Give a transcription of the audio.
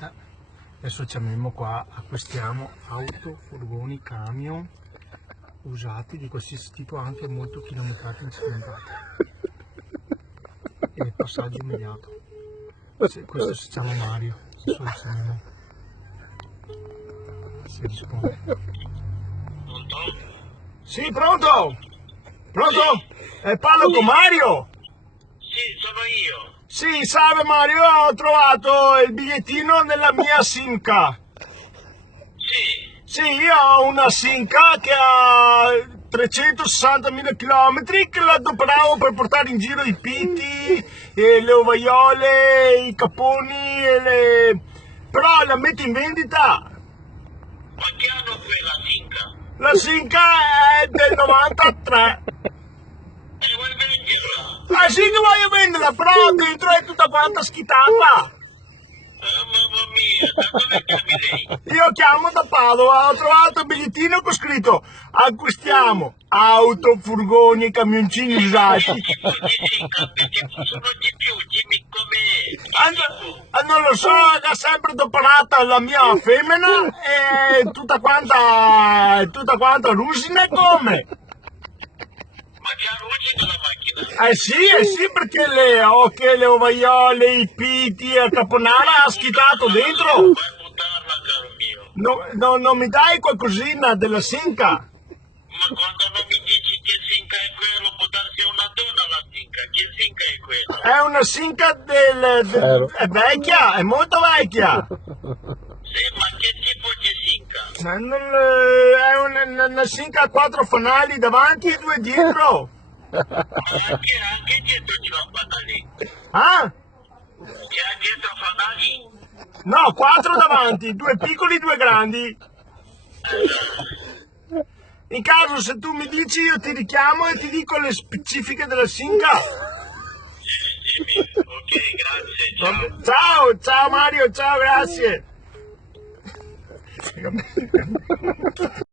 giornata. Adesso ci amiamo qua, acquistiamo auto, furgoni, camion usati di qualsiasi tipo, anche molto chilometrati in cilindrata. E passaggio immediato. Questo si chiama Mario. Adesso lo chiamiamo. Si risponde. Pronto? Sì, pronto? Pronto? Parlo con Mario? Sì, sono io. Sì, salve Mario, ho trovato il bigliettino nella mia Simca. Sì, Sì, io ho una Simca che ha 360.000 km, che la adoperavo per portare in giro i piti, e le ovaiole, i caponi, però la metto in vendita. ma che anno quella finca? La Simca è del 93. E vuoi venderla? Sì che voglio venderla, però dentro è tutta quanta schitata. Mamma mia, da dove chiami lei? Io chiamo da Padova, ho trovato il bigliettino con scritto: acquistiamo auto, furgoni e camioncini usati. Che tipo di finca? Perché sono di più, dimmi com'è. Non lo so, ha sempre adoperata la mia femmina e tutta quanta rusina come? Ma che ruggito la macchina? Sì, perché le oche, le ovaiole, i piti, il caponara ha schitato dentro. Vai buttarla, caro mio. Non mi dai qualcosina della Simca? Ma quando non mi dici che finca è quello, può darsi una donna la finca. Che finca è quella? È una Simca è vecchia, è molto vecchia. Sì, ma che tipo di finca? È una Simca a 4 fanali davanti e 2 dietro. Ma anche dietro ci va fanali. Ah? C'è dietro fanali? No, 4 davanti, 2 piccoli, 2 grandi. In caso se tu mi dici io ti richiamo e ti dico le specifiche della Simca. Ok, grazie, ciao. Ciao Mario, ciao, grazie.